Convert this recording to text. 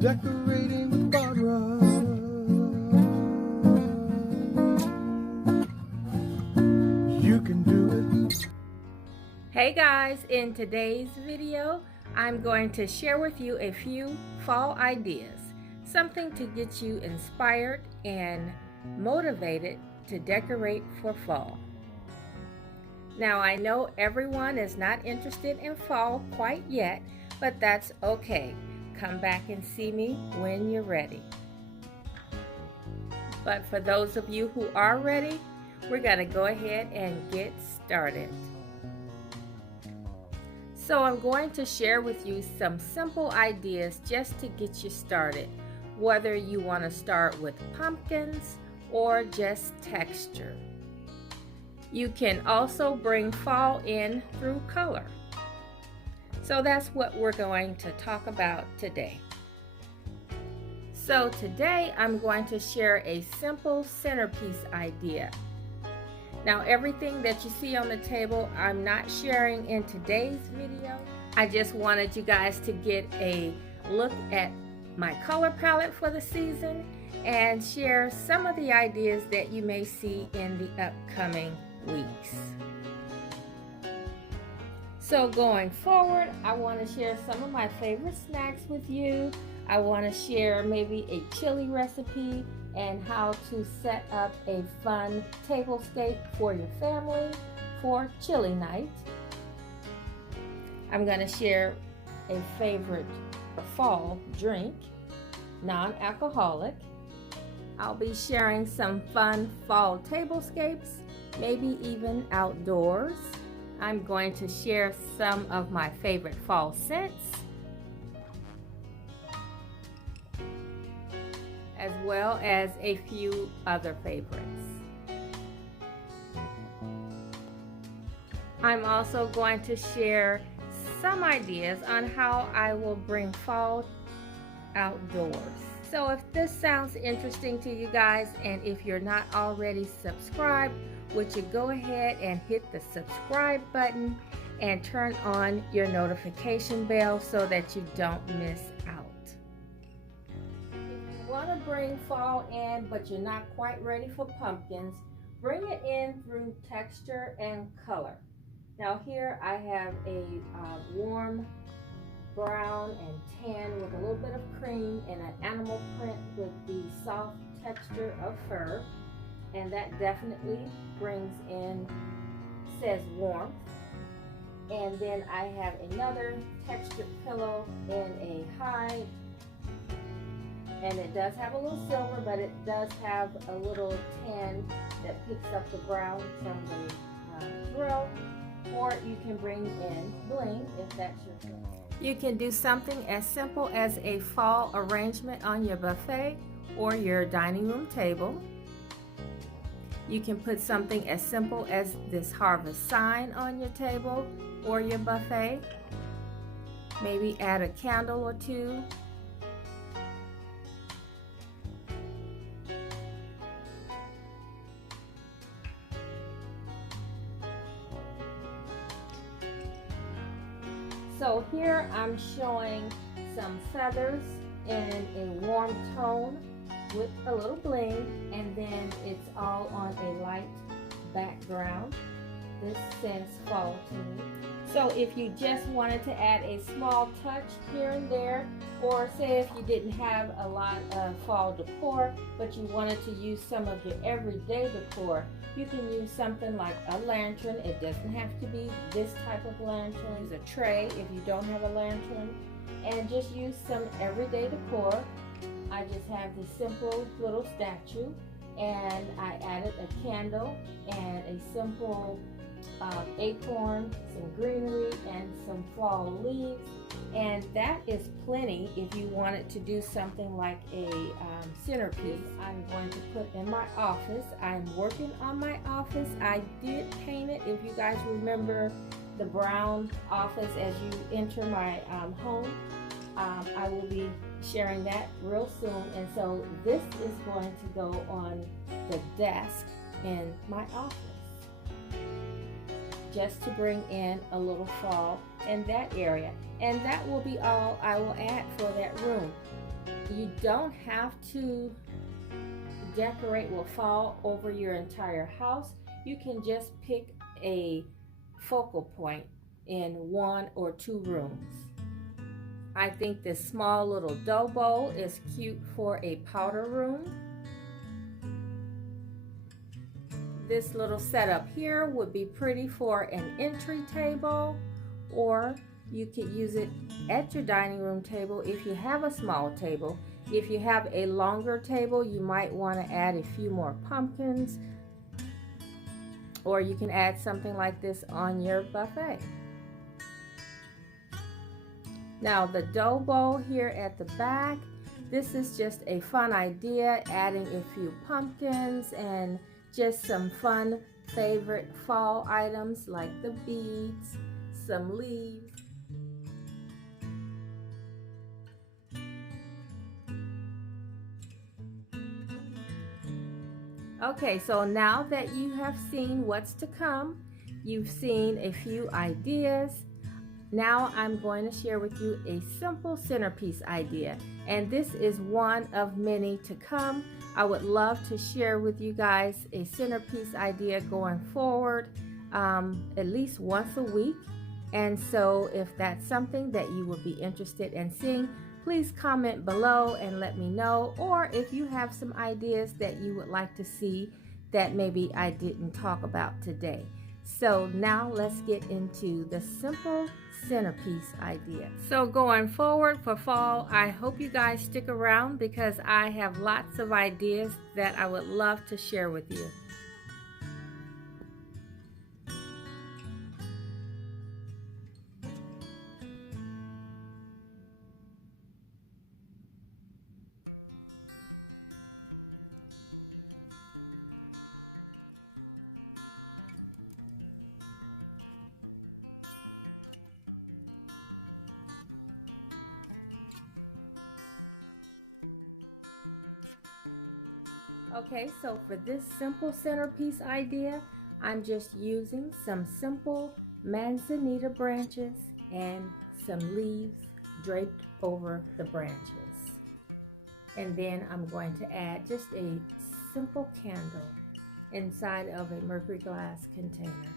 decorating with barbara. You can do it. Hey guys, in today's video, I'm going to share with you a few fall ideas, something to get you inspired and motivated to decorate for fall. Now I know everyone is not interested in fall quite yet, but that's okay. Come back and see me when you're ready. But for those of you who are ready, we're going to go ahead and get started. So I'm going to share with you some simple ideas just to get you started, whether you want to start with pumpkins or just texture. You can also bring fall in through color. So that's what we're going to talk about today. So today I'm going to share a simple centerpiece idea. Now everything that you see on the table I'm not sharing in today's video. I just wanted you guys to get a look at my color palette for the season and share some of the ideas that you may see in the upcoming weeks. So going forward, I want to share some of my favorite snacks with you. I want to share maybe a chili recipe and how to set up a fun tablescape for your family for chili night. I'm going to share a favorite fall drink, non-alcoholic. I'll be sharing some fun fall tablescapes, maybe even outdoors. I'm going to share some of my favorite fall scents, as well as a few other favorites. I'm also going to share some ideas on how I will bring fall outdoors. So if this sounds interesting to you guys, and if you're not already subscribed, would you go ahead and hit the subscribe button and turn on your notification bell so that you don't miss out. You want to bring fall in, but you're not quite ready for pumpkins, bring it in through texture and color. Now here I have a warm brown and tan with a little bit of cream and an animal print with the soft texture of fur. And that definitely brings in, says warmth. And then I have another textured pillow in a hide. And it does have a little silver, but it does have a little tan that picks up the brown from the throw. Or you can bring in bling if that's your thing. You can do something as simple as a fall arrangement on your buffet or your dining room table. You can put something as simple as this harvest sign on your table or your buffet. Maybe add a candle or two. So here I'm showing some feathers in a warm tone with a little bling, and then it's all on a light background. This says fall to me. So if you just wanted to add a small touch here and there, or say if you didn't have a lot of fall decor, but you wanted to use some of your everyday decor, you can use something like a lantern. It doesn't have to be this type of lantern. Use a tray if you don't have a lantern, and just use some everyday decor. I just have this simple little statue, and I added a candle and a simple acorn, some greenery, and some fall leaves. And that is plenty if you wanted to do something like a centerpiece. I'm going to put in my office. I'm working on my office. I did paint it. If you guys remember the brown office as you enter my home, I will be sharing that real soon. And so this is going to go on the desk in my office, just to bring in a little fall in that area. And that will be all I will add for that room. You don't have to decorate with fall over your entire house. You can just pick a focal point in 1 or 2 rooms. I think this small little dough bowl is cute for a powder room. This little setup here would be pretty for an entry table, or you could use it at your dining room table if you have a small table. If you have a longer table, you might want to add a few more pumpkins, or you can add something like this on your buffet. Now the dough bowl here at the back, this is just a fun idea, adding a few pumpkins and just some fun favorite fall items like the beads, some leaves. Okay, so now that you have seen what's to come, you've seen a few ideas, now I'm going to share with you a simple centerpiece idea, and this is one of many to come. I would love to share with you guys a centerpiece idea going forward, at least once a week. And so if that's something that you would be interested in seeing, please comment below and let me know. Or if you have some ideas that you would like to see that maybe I didn't talk about today. So now let's get into the simple centerpiece idea. So going forward for fall, I hope you guys stick around because I have lots of ideas that I would love to share with you. Okay, so for this simple centerpiece idea, I'm just using some simple Manzanita branches and some leaves draped over the branches. And then I'm going to add just a simple candle inside of a mercury glass container.